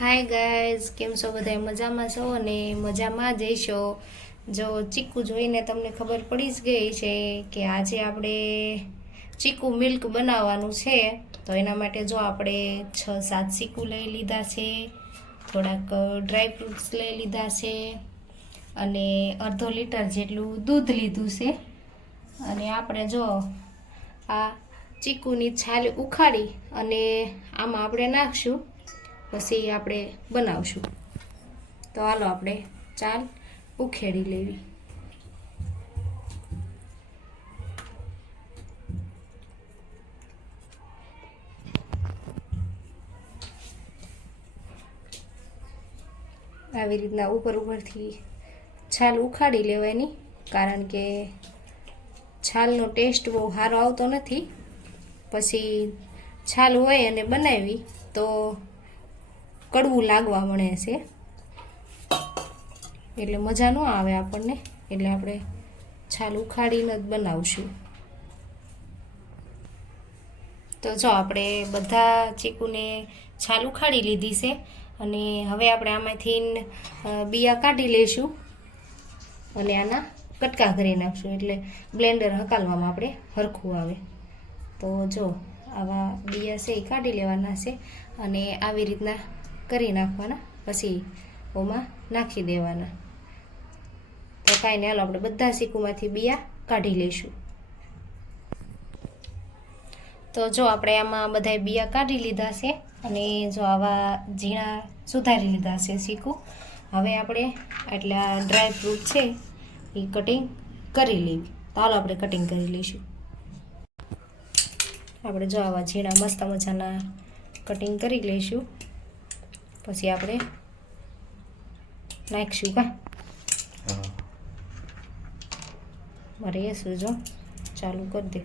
Hi guys કેમ છો બધા મજામાં છો અને મજામાં જઈશો જો ચીકુ જોઈને તમને ખબર પડી જ ગઈ છે કે આજે આપણે ચીકુ મિલ્ક બનાવવાનું છે. તો એના માટે જો આપણે છ સાત ચીકુ લઈ લીધા છે, થોડાક ડ્રાય ફ્રૂટ્સ લઈ લીધા છે અને અડધો લીટર જેટલું દૂધ લીધું છે. અને આપણે જો આ ચીકુની છાલ ઉખાડી અને આમાં આપણે નાખશું. પછી આપણે બનાવશું. તો હાલો આપણે ચાલ ઉખેડી લેવી. આવી રીતના ઉપર ઉપરથી છાલ ઉખાડી લેવાની, કારણ કે છાલનો ટેસ્ટ બહુ સારો આવતો નથી. પછી છાલ હોય અને બનાવી, તો કડવું લાગવા મળે છે. એટલે મજા ન આવે આપણને. એટલે આપણે છાલ ઉખાડીને જ બનાવશું. તો જો આપણે બધા ચીકુને છાલ ઉખાડી લીધી છે અને હવે આપણે આમાંથી બિયા કાઢી લઈશું અને આના કટકા કરી નાખશું. એટલે બ્લેન્ડર હકાલવામાં આપણે હરખું આવે. તો જો આવા બિયા છે એ કાઢી લેવાના છે અને આવી રીતના કરી નાખવાના. પછી ઓમાં નાખી દેવાના. તો કાંઈ નહીં, હાલો આપણે બધા શીકુમાંથી બિયા કાઢી લઈશું. તો જો આપણે આમાં બધાય બિયા કાઢી લીધા છે અને જો આવા ઝીણા સુધારી લીધા છે શીકું હવે આપણે આટલા ડ્રાય ફ્રૂટ છે એ કટિંગ કરી લેવી. તો હાલો આપણે કટિંગ કરી લઈશું. આપણે જો આવા ઝીણા મસ્ત મજાના કટિંગ કરી લઈશું. પછી આપણે નાખીશું કા? મારે એ શું જો ચાલુ કરી દે.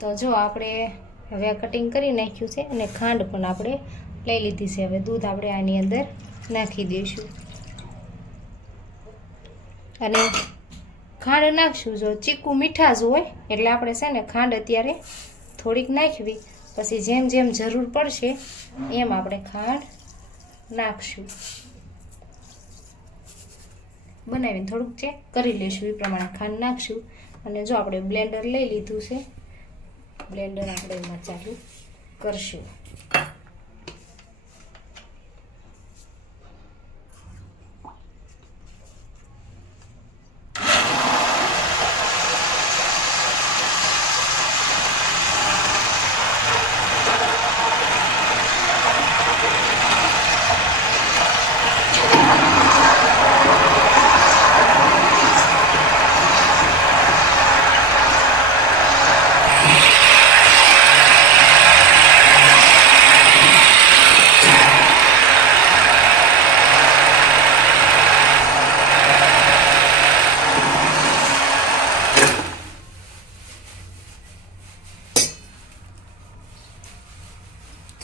તો જો આપણે હવે આ કટિંગ કરી નાખ્યું છે અને ખાંડ પણ આપણે લઈ લીધી છે. હવે દૂધ આપણે આની અંદર નાખી દઈશું. અને ખાંડ નાખશું. જો ચીકુ મીઠાશ હોય, એટલે આપણે છે ને ખાંડ અત્યારે થોડીક નાખવી. પછી જેમ જેમ જરૂર પડશે, એમ આપણે ખાંડ નાખશું. બનાવીને થોડુંક ચેક કરી લઈશું એ પ્રમાણે ખાંડ નાખશું. અને જો આપણે બ્લેન્ડર લઈ લીધું છે બ્લેન્ડર આપણે એમાં ચાલુ કરશું.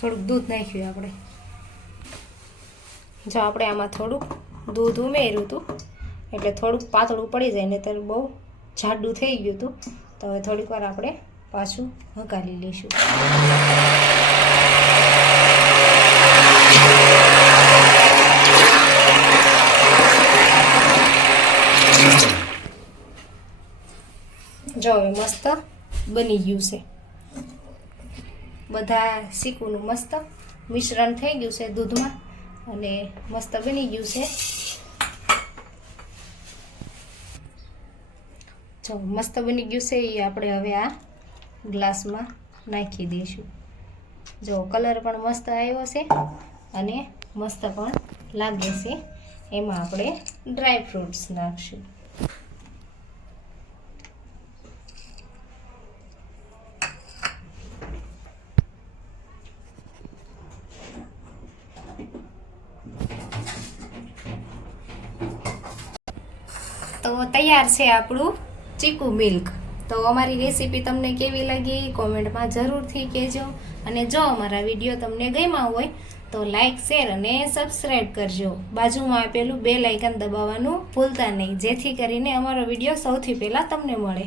થોડુંક દૂધ નાખ્યું આપણે. જો આપણે આમાં થોડુંક દૂધ ઉમેર્યું હતું, એટલે થોડુંક પાતળું પડી જાય ને ત્યારે બહુ જાડું થઈ ગયું હતું. તો હવે થોડીક વાર આપણે પાછું હકાલી લઈશું. જો હવે મસ્ત બની ગયું છે. બધા શીકુનું મસ્ત મિશ્રણ થઈ ગયું છે દૂધમાં અને મસ્ત બની ગયું છે. જો મસ્ત બની ગયું છે એ આપણે હવે આ ગ્લાસમાં નાખી દઈશું. જો કલર પણ મસ્ત આવ્યો છે અને મસ્ત પણ લાગે છે. એમાં આપણે ડ્રાય ફ્રૂટ્સ નાખશું. તો તૈયાર છે આપણું ચીકુ મિલ્ક. તો અમારી રેસીપી તમને કેવી લાગી કોમેન્ટમાં જરૂરથી કહેજો. અને જો અમારા વીડિયો તમને ગમ્યા હોય, તો લાઇક શેર અને સબસ્ક્રાઈબ કરજો. બાજુમાં આપેલું બે લાઇકન દબાવવાનું ભૂલતા નહીં, જેથી કરીને અમારો વીડિયો સૌથી પહેલાં તમને મળે.